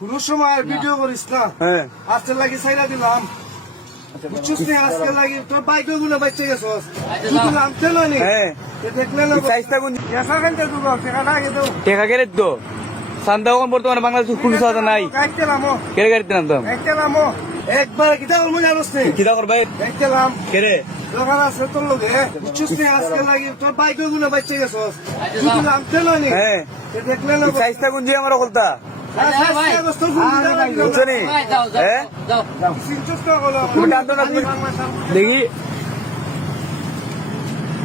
কোন সময় ভিডিও করিস না। হ্যাঁ আজকে লাগি ছাইরা দিলাম, বুঝছিস নি? আজকে লাগি তোর বাইক গুলো বাচ্চা গেছস, তুই নামতে নয় হ্যাঁ দেখলে না চাইস্তা কোন কেসা কেনতে দুগো টাকাটা আগে দাও। টেকা কেড়ে তো সান্দা এখন বর্তমানে বাংলাদেশ পুলিশ আছে নাই গাইতে নামো, কেড়ে গাড়িতে নামতাম গাইতে নামো একবার কিটা করবো জানোস নি? কিতা করবে গাইতে নাম কেড়ে দোকান আছে তোর লগে, বুঝছিস নি? আজকে লাগি তোর বাইক গুলো বাচ্চা গেছস, তুই নামতে নয় হ্যাঁ দেখলে না চাইস্তা কোন যে আমার কলতা বুঝছো নি হ্যাঁ তুমি টানতো না তুমি দেখি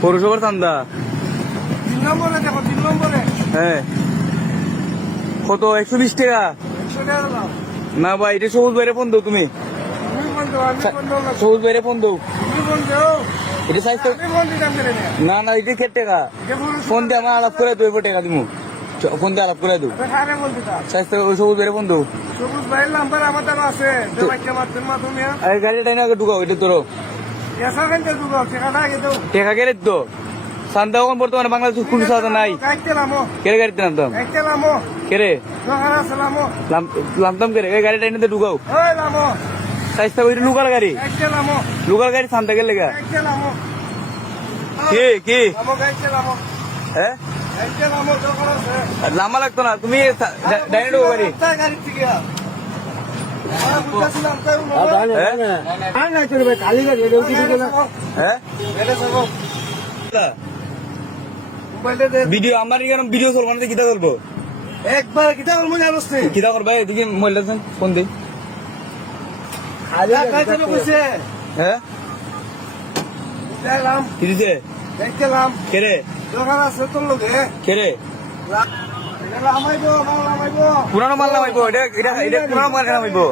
পৌরসভার চান্দা 3 নম্বরে দেখো, 3 নম্বরে হ্যাঁ কত 120 টাকা 100 টাকা দাও। না ভাই এটা সবুজ বাইরে ফোন দাও তুমি তুমি বন্ধু, আমি বন্ধু না, সবুজ বাইরে ফোন দাও তুমি বন্ধু, এটা চাইস্তা আমি বন্ধু দাম করে নে। না না এটা কে টাকা এটা বন্ধু ফোন দিয়ে আমার আলাপ করে দেবো টাকা দিব ফোন দিয়ে আলাপ করে দেবো খারে বন্ধু দাও। চাইস্তা সবুজ বাইরে ফোন দাও সবুজ ভাইয়ের নাম্বার আমার দ্বারা আছে, দেবাইকে মারতেন মা তুমি। আরে গাড়িটা এনে আগে ঢুকাও এটা তোর কেসা কেনতে দুগো টাকাটা আগে দাও। টাকা কেড়ে তো সান্দা এখন বর্তমানে বাংলাদেশ পুলিশ আছে নাই গাইতে নামো, কেড়ে গাড়িতে নামতাম গাইতে নামো, কেড়ে দোকান আছে নামো, নামতাম কেড়ে এই গাড়িটা এনে ঢুকাও ওই নামো, চাইস্তা ওইটা লোকাল গাড়ি গাইতে নামো, লোকাল গাড়ি সান্দা গেলে গা গাইতে নামো, কি নামো, গাইতে নামো, হ্যাঁ গাইতে নামো, দোকান আছে। লাম্বা লাগতো না তুমি ডাইরেক্ট ঢুকো গাড়ি তাই গাড়ি থেকে বুঝতেছিলাম তাই হ্যাঁ মোবাইলে দে ভিডিও আমার এখানে ভিডিও চলবো না কিতা করবো একবার কিটা করবো জানোস নি? কিতা করবে এদিকে মোবাইল দেন ফোন দিই গাইতে কইছে হ্যাঁ দেখলাম, কি দিছে দেখলাম কেরে দোকান আছে তোর লগে, কেরে লামাইবো মাল লামাইবো। পুরানো মাল নামাইবো এটা এটা এটা পুরানো মাল নামাইবো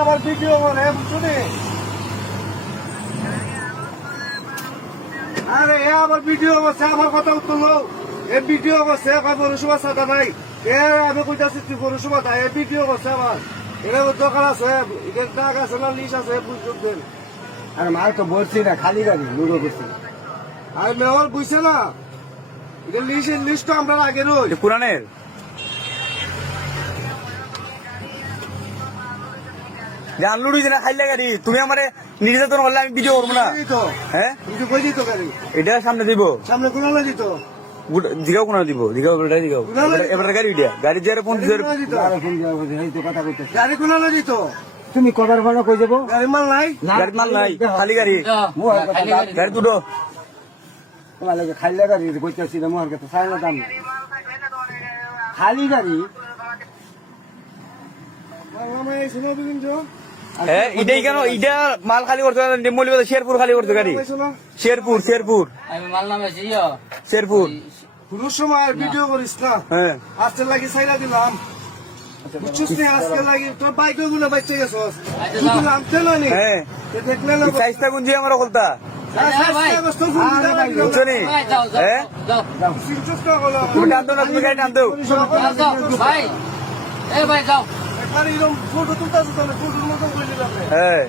আবার ভিডিও করে বুঝছো নি? আরে এ আবার ভিডিও করছে, আমার কথা উঠলো এ ভিডিও করছে, পৌরসভা সাদা নাই এ আমি কইতাছি তুই পৌরসভা তাই এ ভিডিও করছে আমার। এটা দোকান আছে, এটার দাগ আছে না লিস আছে বুঝছেন? আরে মাল তো বলছি না, খালি গাড়ি লুডো করছি। আর মেয়র বুঝছে না এটা লিস্ট আমরা আগে রই এটা পুরানের জান লুড়ি না খাইলে গাড়ি তুমি আমারে নির্যাতন করলে আমি ভিডিও করবো না দিত হ্যাঁ কিন্তু কই দিত গাড়ি এটা সামনে দিব সামনে কোন দিত দিঘাও কোনো দিব দিঘাও এটা দিঘাও এবার গাড়ি দিয়া গাড়ি দিয়ে ফোন দিয়ে দিত আরে ফোন দেওয়া হয়েছে, এই তো কথা কইতেছি। গাড়ি কোন দিত তুমি কবার ভাড়া কই যাবো? গাড়ি মাল নাই গাড়ি মাল নাই খালি গাড়ি মুহার কথা দাম- গাড়ি দুটো তোমার লাগে খাইলে গাড়ি কইতেছি না, মুহার কথা চাই না দাম নাই। খালি গাড়ি শুনো বিপিন জো হ্যাঁ এটাই কেন এটা মাল খালি করতে মৌলিক শেরপুর খালি করতে গাড়ি শেরপুর শেরপুর আমি মাল নামেছি শেরপুর কোন সময় ভিডিও করিস না। হ্যাঁ আজকে লাগি ছাইরা দিলাম, বুঝছিস নি? আজকে লাগি তোর বাইক গুলো বাচ্চা গেছস, তুই নামতে নয় হ্যাঁ দেখলে না চাইস্তা গুঞ্জি আমার কলতা বুঝছো নি হ্যাঁ তুমি টানতো না তুমি গাড়ি টানতো ভাই এ ভাই যাও ফটো তুলতে ফটোর মতো করে দিলাম হ্যাঁ